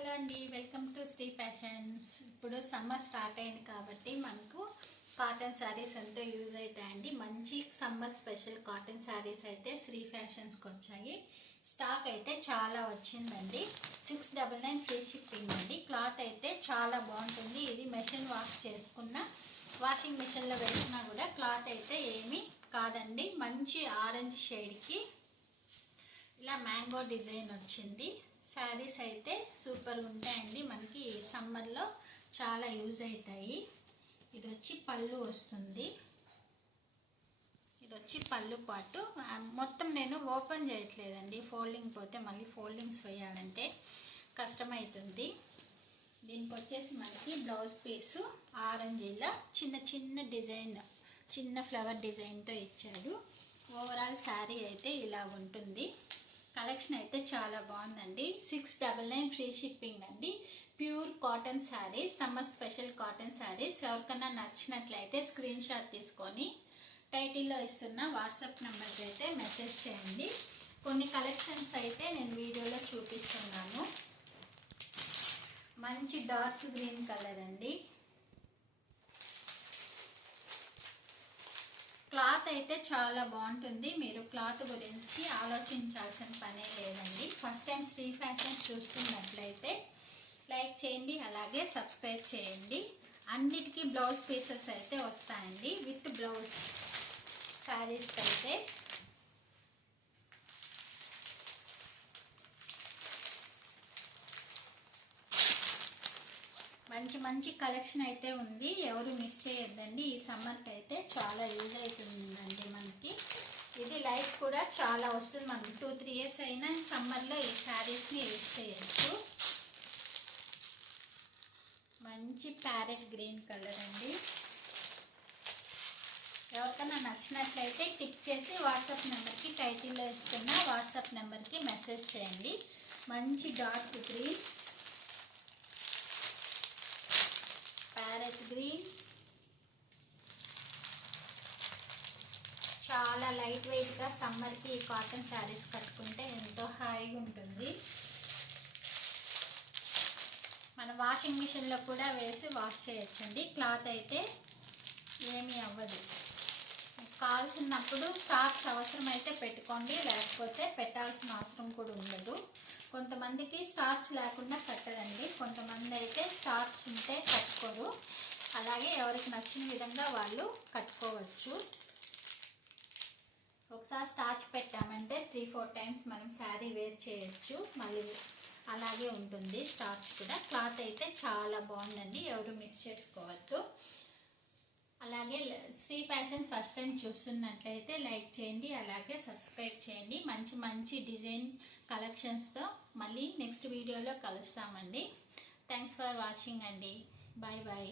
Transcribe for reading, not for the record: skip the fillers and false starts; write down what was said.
Hello అండి, welcome to Shri fashions. ఇప్పుడు summer start అయింది కాబట్టి మనకు కాటన్ శారీస్ ఎంతో యూజ్ అవుతాయండి. మంచి సమ్మర్ స్పెషల్ కాటన్ శారీస్ అయితే శ్రీ ఫ్యాషన్స్కి వచ్చాయి. స్టాక్ అయితే చాలా వచ్చిందండి. 699 ఫ్రీ షిప్పింగ్ అండి. క్లాత్ అయితే చాలా బాగుంటుంది. ఇది మెషిన్ వాష్ చేసుకున్న వాషింగ్ మిషన్లో వేసినా కూడా క్లాత్ అయితే ఏమీ కాదండి. మంచి ఆరెంజ్ షేడ్కి ఇలా మ్యాంగో డిజైన్ వచ్చింది. శారీస్ అయితే సూపర్గా ఉంటాయండి. మనకి సమ్మర్లో చాలా యూజ్ అవుతాయి. ఇది వచ్చి పళ్ళు వస్తుంది. ఇది వచ్చి పళ్ళు పాటు మొత్తం నేను ఓపెన్ చేయట్లేదండి. ఫోల్డింగ్ పోతే మళ్ళీ ఫోల్డింగ్స్ వేయాలంటే కష్టమవుతుంది. దీనికి వచ్చేసి మనకి బ్లౌజ్ పీసు ఆరెంజ్ ఇలా చిన్న చిన్న డిజైన్, చిన్న ఫ్లవర్ డిజైన్తో ఇచ్చాడు. ఓవరాల్ శారీ అయితే ఇలా ఉంటుంది. కలెక్షన్ అయితే చాలా బాగుందండి. 699 ఫ్రీ షిప్పింగ్ అండి. Pure cotton saris, summer special cotton saris. ఎవరికన్నా నచ్చినట్లయితే స్క్రీన్ షాట్ తీసుకొని టైటిల్లో ఇస్తున్న వాట్సాప్ నెంబర్కి అయితే మెసేజ్ చేయండి. కొన్ని కలెక్షన్స్ అయితే నేను వీడియోలో చూపిస్తున్నాను. మంచి డార్క్ గ్రీన్ కలర్ అండి. క్లాత్ అయితే చాలా బాగుంటుంది. మీరు క్లాత్ గురించి ఆలోచించాల్సిన పనే లేదండి. ఫస్ట్ టైం శ్రీ ఫ్యాషన్స్ చూస్తున్నట్లయితే లైక్ చేయండి, అలాగే సబ్స్క్రైబ్ చేయండి. అన్నిటికీ బ్లౌజ్ పీసెస్ అయితే వస్తాయండి. విత్ బ్లౌజ్ శారీస్కి అయితే మంచి మంచి కలెక్షన్ అయితే ఉంది. ఎవరు మిస్ చేయొద్దండి. ఈ సమ్మర్కి అయితే చాలా యూజ్ అవుతుందండి మనకి. ఇది లైఫ్ కూడా చాలా వస్తుంది. మనకి 2-3 ఇయర్స్ అయినా సమ్మర్లో ఈ శారీస్ని యూజ్ చేయొచ్చు. మంచి ప్యారెట్ గ్రీన్ కలర్ అండి. ఎవరికైనా నచ్చినట్లయితే టిక్ చేసి వాట్సాప్ నెంబర్కి టైటిల్లో ఇస్తున్న వాట్సాప్ నెంబర్కి మెసేజ్ చేయండి. మంచి డార్క్ గ్రీన్, ప్యారెట్ గ్రీన్, చాలా లైట్ వెయిట్గా సమ్మర్కి ఈ కాటన్ శారీస్ కట్టుకుంటే ఎంతో హాయిగా ఉంటుంది. మన వాషింగ్ మిషన్లో కూడా వేసి వాష్ చేయొచ్చండి. క్లాత్ అయితే ఏమీ అవ్వదు. కావాల్సినప్పుడు స్టార్చ్ అవసరమైతే పెట్టుకోండి, లేకపోతే పెట్టాల్సిన అవసరం కూడా ఉండదు. కొంతమందికి స్టార్చ్ లేకుండా కట్టదండి. కొంతమంది అయితే స్టార్చ్ ఉంటే కట్టుకోరు. అలాగే ఎవరికి నచ్చిన విధంగా వాళ్ళు కట్టుకోవచ్చు. ఒకసారి స్టార్చ్ పెట్టామంటే 3-4 టైమ్స్ మనం శారీ వేర్ చేయొచ్చు. మళ్ళీ అలాగే ఉంటుంది స్టార్చ్ కూడా. క్లాత్ అయితే చాలా బాగుందండి. ఎవరు మిస్ చేసుకోవద్దు. అలాగే శ్రీ ఫ్యాషన్స్ ఫస్ట్ టైం చూస్తున్నట్లయితే లైక్ చేయండి, అలాగే సబ్స్క్రైబ్ చేయండి. మంచి మంచి డిజైన్ కలెక్షన్స్తో మళ్ళీ నెక్స్ట్ వీడియోలో కలుస్తామండి. థ్యాంక్స్ ఫర్ వాచింగ్ అండి. Bye bye.